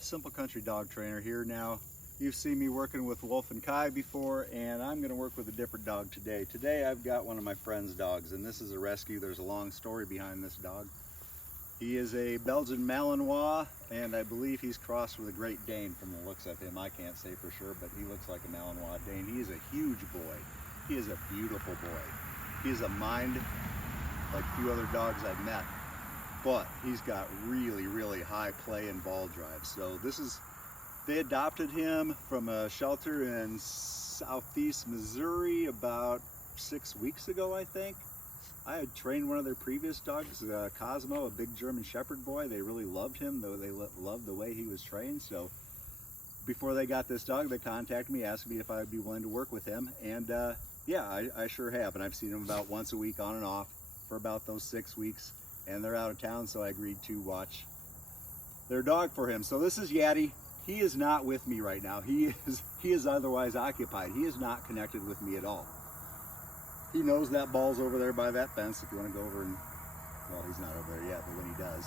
Simple Country Dog Trainer here. Now, you've seen me working with Wolf and Kai before, and I'm going to work with a different dog today. Today I've got one of my friend's dogs, and this is a rescue. There's a long story behind this dog. He is a Belgian Malinois, and I believe he's crossed with a Great Dane from the looks of him. I can't say for sure, but he looks like a Malinois Dane. He is a huge boy. He is a beautiful boy. He has a mind like few other dogs I've met, but he's got really, really high play and ball drive. So they adopted him from a shelter in southeast Missouri about 6 weeks ago, I think. I had trained one of their previous dogs, Cosmo, a big German Shepherd boy. They really loved him, though they loved the way he was trained. So before they got this dog, they contacted me, asked me if I'd be willing to work with him. And yeah, I sure have. And I've seen him about once a week on and off for about those 6 weeks. And they're out of town, so I agreed to watch their dog for him. So this is Yadi. He is not with me right now. He is otherwise occupied. He is not connected with me at all. He knows that ball's over there by that fence. If you want to go over and, well, he's not over there yet, but when he does,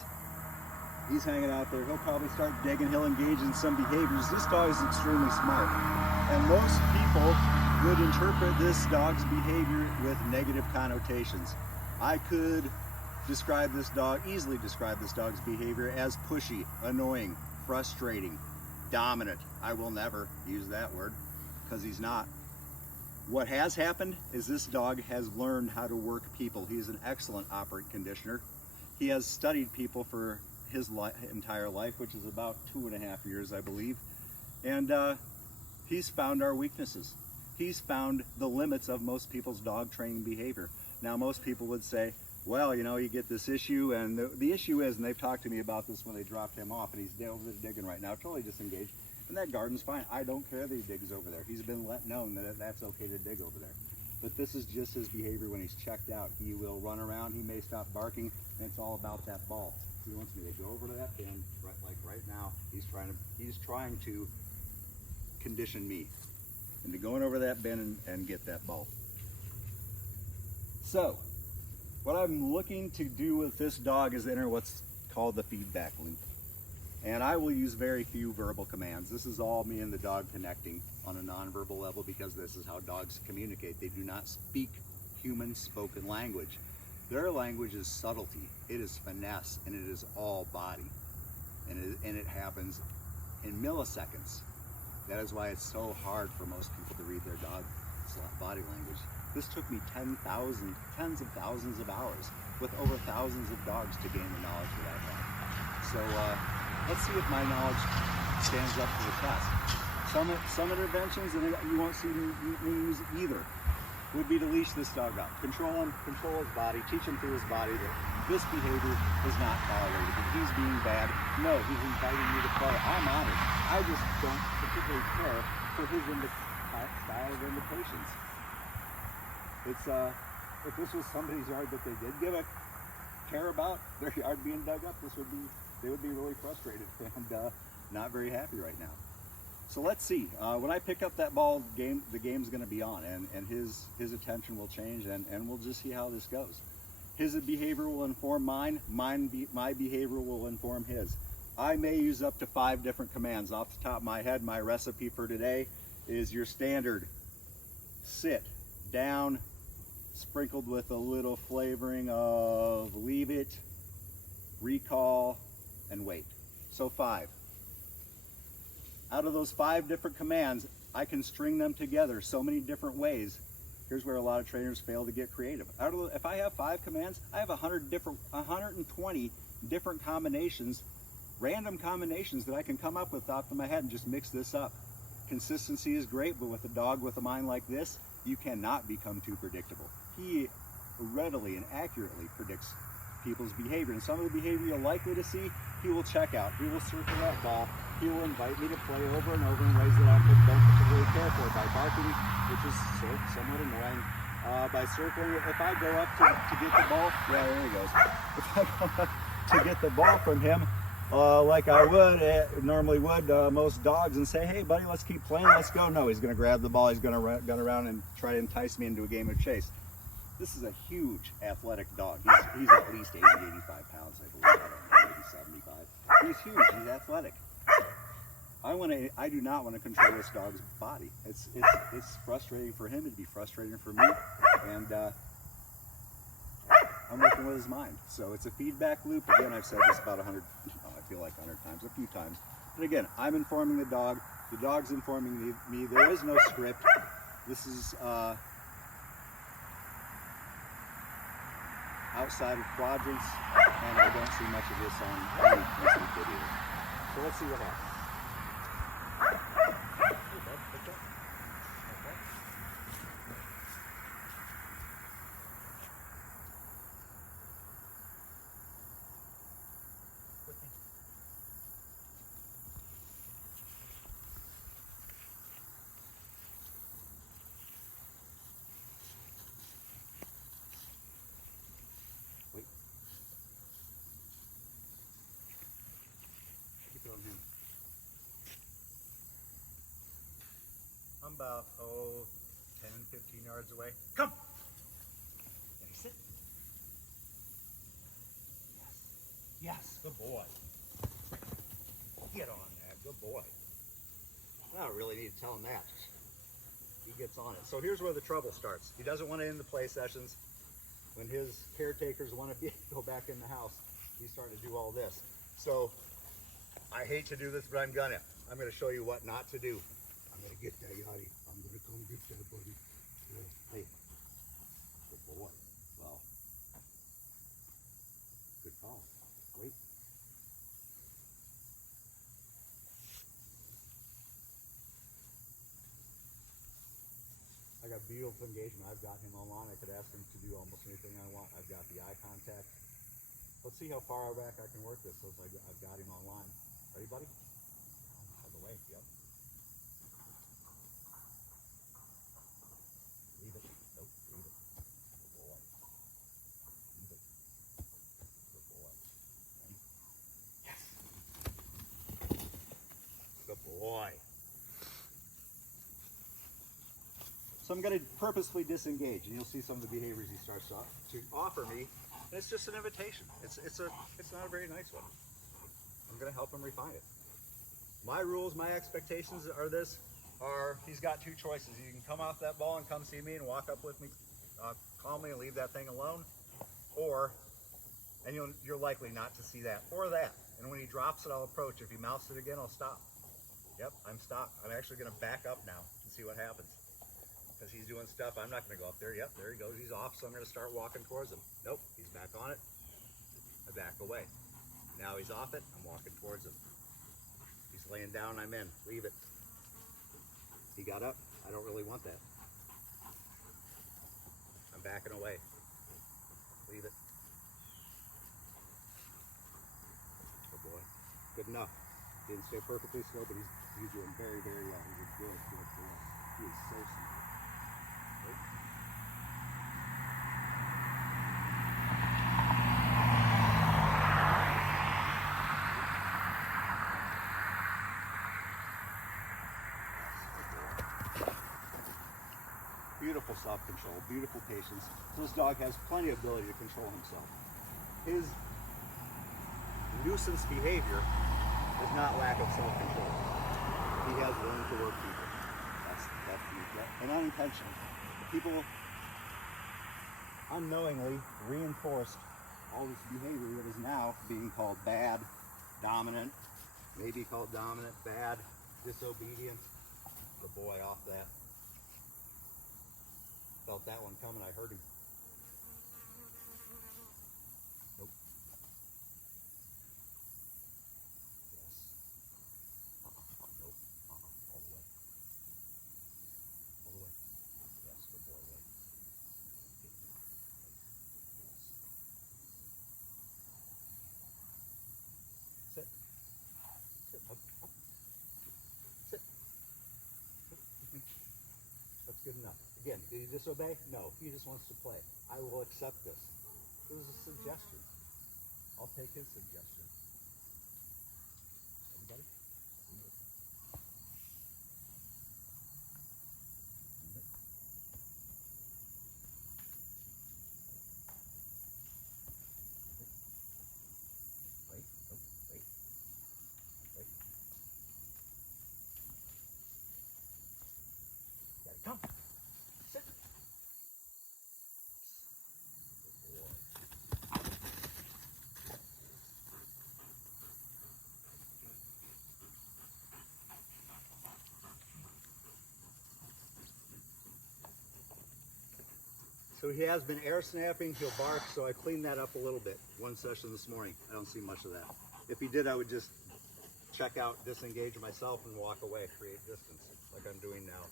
he's hanging out there. He'll probably start digging. He'll engage in some behaviors. This dog is extremely smart, and most people would interpret this dog's behavior with negative connotations. I could easily describe this dog's behavior as pushy, annoying, frustrating, dominant. I will never use that word because he's not. What has happened is this dog has learned how to work people. He's an excellent operant conditioner. He has studied people for his entire life, which is about 2.5 years, I believe. And he's found our weaknesses. He's found the limits of most people's dog training behavior. Now, most people would say, well, you know, you get this issue, and the issue is, and they've talked to me about this when they dropped him off, and he's over there digging right now, totally disengaged. And that garden's fine. I don't care that he digs over there. He's been let known that that's okay to dig over there. But this is just his behavior when he's checked out. He will run around. He may stop barking, and it's all about that ball. He wants me to go over to that bin, right now. He's trying to condition me into going over that bin and get that ball. So, what I'm looking to do with this dog is enter what's called the feedback loop. And I will use very few verbal commands. This is all me and the dog connecting on a nonverbal level because this is how dogs communicate. They do not speak human spoken language. Their language is subtlety, it is finesse, and it is all body. And it happens in milliseconds. That is why it's so hard for most people to read their dog's body language. This took me tens of thousands of hours with over thousands of dogs to gain the knowledge that I have. So let's see if my knowledge stands up to the test. Some interventions, and you won't see me use either, would be to leash this dog up. Control him, control his body, teach him through his body that this behavior is not tolerated, that he's being bad. No, he's inviting me to play. I'm honored. I just don't particularly care for his style of invitations. It's if this was somebody's yard that they did give a care about, their yard being dug up, they would be really frustrated and not very happy right now. So let's see. When I pick up that ball, the game's going to be on, and his attention will change, and we'll just see how this goes. His behavior will inform mine. My behavior will inform his. I may use up to 5 different commands. Off the top of my head, my recipe for today is your standard sit, down, sprinkled with a little flavoring of leave it, recall, and wait. So 5. Out of those 5 different commands, I can string them together so many different ways. Here's where a lot of trainers fail to get creative. If I have 5 commands, I have 120 different combinations, random combinations that I can come up with off of my head and just mix this up. Consistency is great, but with a dog with a mind like this, you cannot become too predictable. He readily and accurately predicts people's behavior, and some of the behavior you're likely to see, he will check out. He will circle that ball. He will invite me to play over and over in ways that I don't particularly care for, by barking, which is somewhat annoying, by circling it. If I go up to get the ball, yeah, there he goes. If I go up to get the ball from him, like I normally would most dogs, and say, hey buddy, let's keep playing, let's go. No, he's going to grab the ball, he's going to run around and try to entice me into a game of chase. This is a huge athletic dog. He's at least 80, 85 pounds, I believe, maybe 75. He's huge, he's athletic. I do not want to control this dog's body. It's frustrating for him. It'd be frustrating for me, and I'm working with his mind. So it's a feedback loop. Again, I've said this about 100, I feel like 100 times, a few times. But again, I'm informing the dog's informing me. There is no script. This is outside of quadrants, and I don't see much of this on any YouTube video. So let's see what happens. Wait. Keep it on him. I'm about, 10, 15 yards away. Come! There, sit. Yes. Yes, good boy. Get on that, good boy. I don't really need to tell him that. He gets on it. So here's where the trouble starts. He doesn't want to end the play sessions. When his caretakers want to go back in the house, he's starting to do all this. So I hate to do this, but I'm gonna show you what not to do. I'm gonna get that, Yadi. I'm gonna come get that, buddy. Yeah. Hey, good boy. Well, good call. Wait. I got beautiful engagement. I've got him online. I could ask him to do almost anything I want. I've got the eye contact. Let's see how far back I can work this. So I've got him online. Ready, buddy? All the way. Yep. Leave it. Nope. Leave it. Good boy. Leave it. Good boy. Yes. Good boy. So I'm going to purposefully disengage, and you'll see some of the behaviors he starts to offer me. And it's just an invitation. It's not a very nice one. I'm going to help him refine it. My rules, my expectations are he's got two choices. You can come off that ball and come see me and walk up with me calmly and leave that thing alone, and you're likely not to see that, or that. And when he drops it, I'll approach. If he mouths it again, I'll stop. Yep, I'm stopped. I'm actually going to back up now and see what happens. Because he's doing stuff, I'm not going to go up there. Yep, there he goes. He's off, so I'm going to start walking towards him. Nope, he's back on it. I back away. Now he's off it, I'm walking towards him. He's laying down, I'm in. Leave it. He got up. I don't really want that. I'm backing away. Leave it. Good boy. Good enough. Didn't stay perfectly still, but he's doing very, very well. He's a good boy. He is so smart. Beautiful self-control, beautiful patience. This dog has plenty of ability to control himself. His nuisance behavior is not lack of self-control. He has learned to work people. And unintentionally. People unknowingly reinforced all this behavior that is now being called bad, dominant, maybe called dominant, bad, disobedient. The boy off that. Felt that one coming, I heard him. Nope. Yes. Nope. All the way. All the way. Yes, good boy, wait. Yes. Sit. Sit. Up. Sit. That's good enough. Again, did he disobey? No, he just wants to play. I will accept this. It was a suggestion. I'll take his suggestion. Anybody? Wait, oh, wait, wait. So he has been air snapping, he'll bark, so I cleaned that up a little bit. One session this morning, I don't see much of that. If he did, I would just check out, disengage myself and walk away, create distance, like I'm doing now.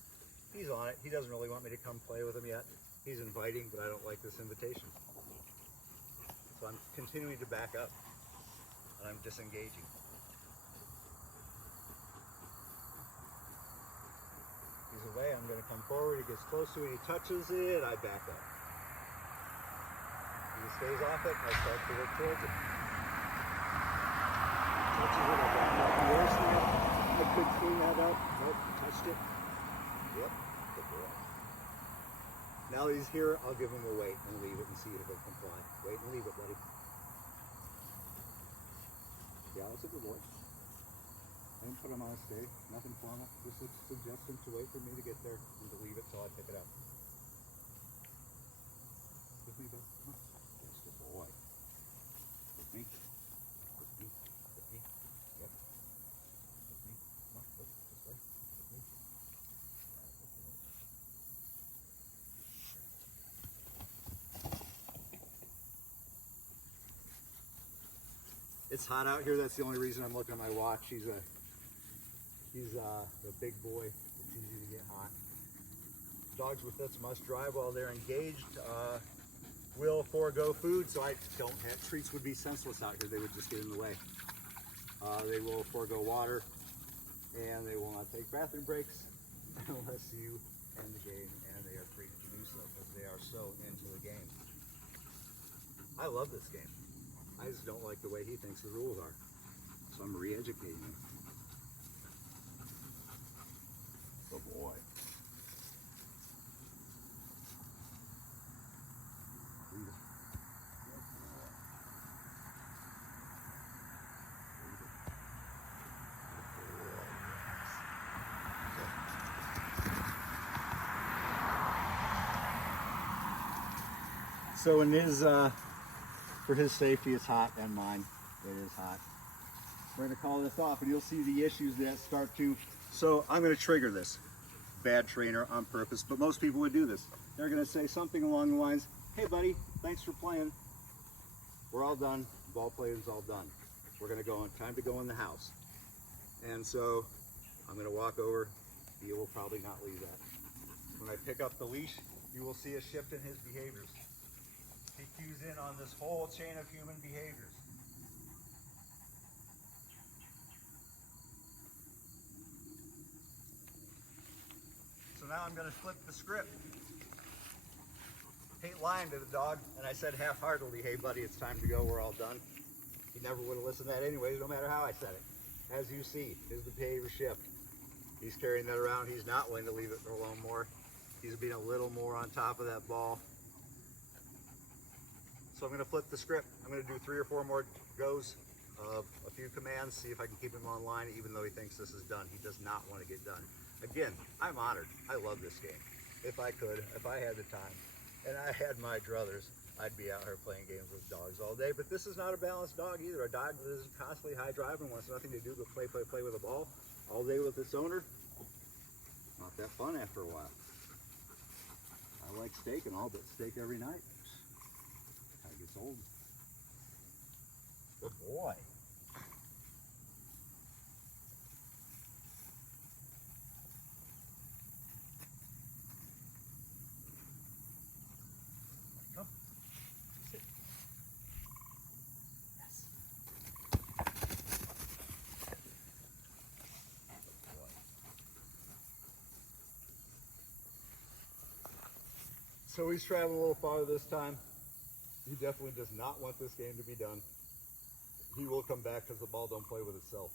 He's on it, he doesn't really want me to come play with him yet. He's inviting, but I don't like this invitation. So I'm continuing to back up, and I'm disengaging. He's away, I'm gonna come forward, he gets close to it, he touches it, I back up. He stays off it, I start to work towards it. Touches it, I back up. I could clean that up. Nope, touched it. Yep, good boy. Now that he's here, I'll give him a wait and leave it and see if he'll comply. Wait and leave it, buddy. Yeah, that's a good boy. I didn't put him on a stay, nothing formal. Just a suggestion to wait for me to get there and to leave it till I pick it up. With me, bud. Come on. That's the boy. With me. With me. With me. Yep. With me. Come on, look this way. With me. It's hot out here. That's the only reason I'm looking at my watch. He's a big boy. It's easy to get hot. Dogs with fits must drive while they're engaged. Will forego food, so I don't have treats. Would be senseless out here. They would just get in the way. They will forego water, and they will not take bathroom breaks unless you end the game, and they are free to do so because they are so into the game. I love this game. I just don't like the way he thinks the rules are, so I'm re-educating him. Good boy. Read it. Good boy. Read it. Good boy. So in his, for his safety, it's hot, and mine, it is hot. We're going to call this off, and you'll see the issues that start to. So I'm going to trigger this. Bad trainer on purpose, but most people would do this. They're going to say something along the lines, hey buddy, thanks for playing. We're all done. Ball play is all done. We're going to go on. Time to go in the house. And so I'm going to walk over. You will probably not leave that. When I pick up the leash, you will see a shift in his behaviors. He cues in on this whole chain of human behaviors. So now I'm going to flip the script. Hate lying to the dog, and I said half-heartedly, hey buddy, it's time to go, we're all done. He never would have listened to that anyways, no matter how I said it. As you see, is the behavior shift. He's carrying that around, he's not willing to leave it alone more. He's being a little more on top of that ball. So I'm going to flip the script. I'm going to do 3 or 4 more goes of a few commands, see if I can keep him online even though he thinks this is done. He does not want to get done. Again, I'm honored. I love this game. If I could, if I had the time, and I had my druthers, I'd be out here playing games with dogs all day. But this is not a balanced dog either. A dog that is constantly high driving, wants nothing to do but play with a ball all day with its owner. Not that fun after a while. I like steak and all, but steak every night. Kind of gets old. Good boy. Come. Sit. Yes. Good boy. So he's traveling a little farther this time. He definitely does not want this game to be done. He will come back because the ball don't play with itself.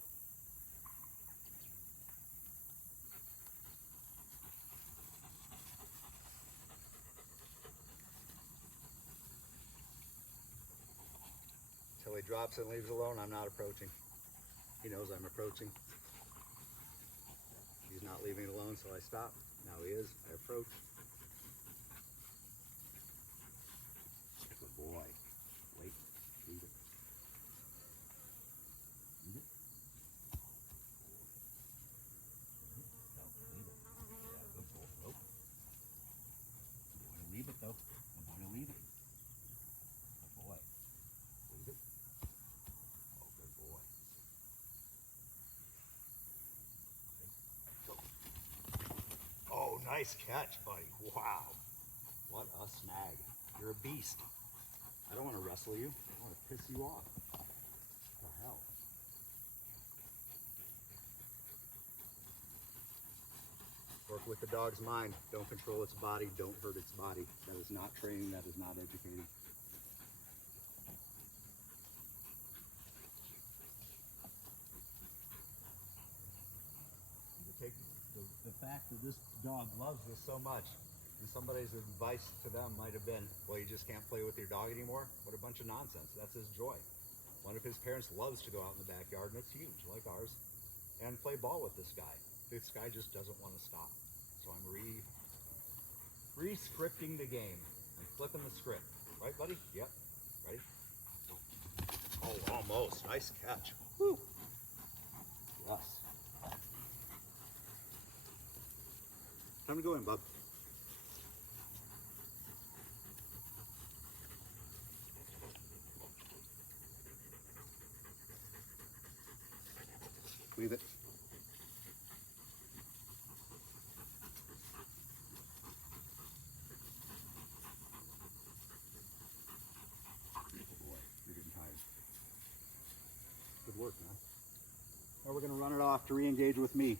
Until he drops it and leaves alone, I'm not approaching. He knows I'm approaching. He's not leaving it alone, so I stop. Now he is. I approach. Good boy. Wait. Leave it. Leave it. No, leave it. Yeah, good boy. Nope. You want to leave it though. Come on. Nice catch, buddy. Wow. What a snag. You're a beast. I don't want to wrestle you. I want to piss you off. What the hell? Work with the dog's mind. Don't control its body. Don't hurt its body. That is not training. That is not educating. The fact that this dog loves this so much, and somebody's advice to them might have been, well, you just can't play with your dog anymore. What a bunch of nonsense. That's his joy. One of his parents loves to go out in the backyard, and it's huge, like ours, and play ball with this guy. This guy just doesn't want to stop. So I'm re-scripting the game. I'm flipping the script. Right, buddy? Yep. Ready? Oh, almost. Nice catch. Woo! Yes. Time to go in, bub. Leave it. Good work, man. Now we're going to run it off to re-engage with me.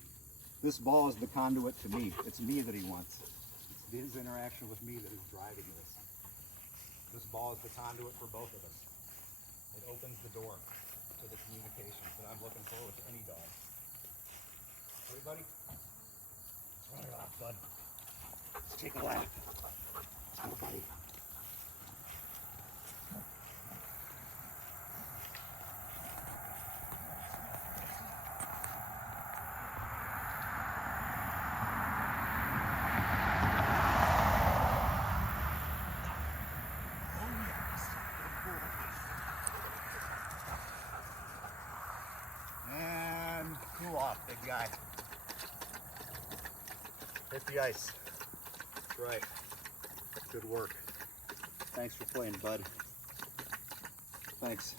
This ball is the conduit to me. It's me that he wants. It's his interaction with me that is driving this. This ball is the conduit for both of us. It opens the door to the communication that I'm looking for with any dog. Hey, buddy? Let's run it off, bud. Let's take a lap. Let's go, buddy. Cool off, big guy. Hit the ice. That's right. Good work. Thanks for playing, bud. Thanks.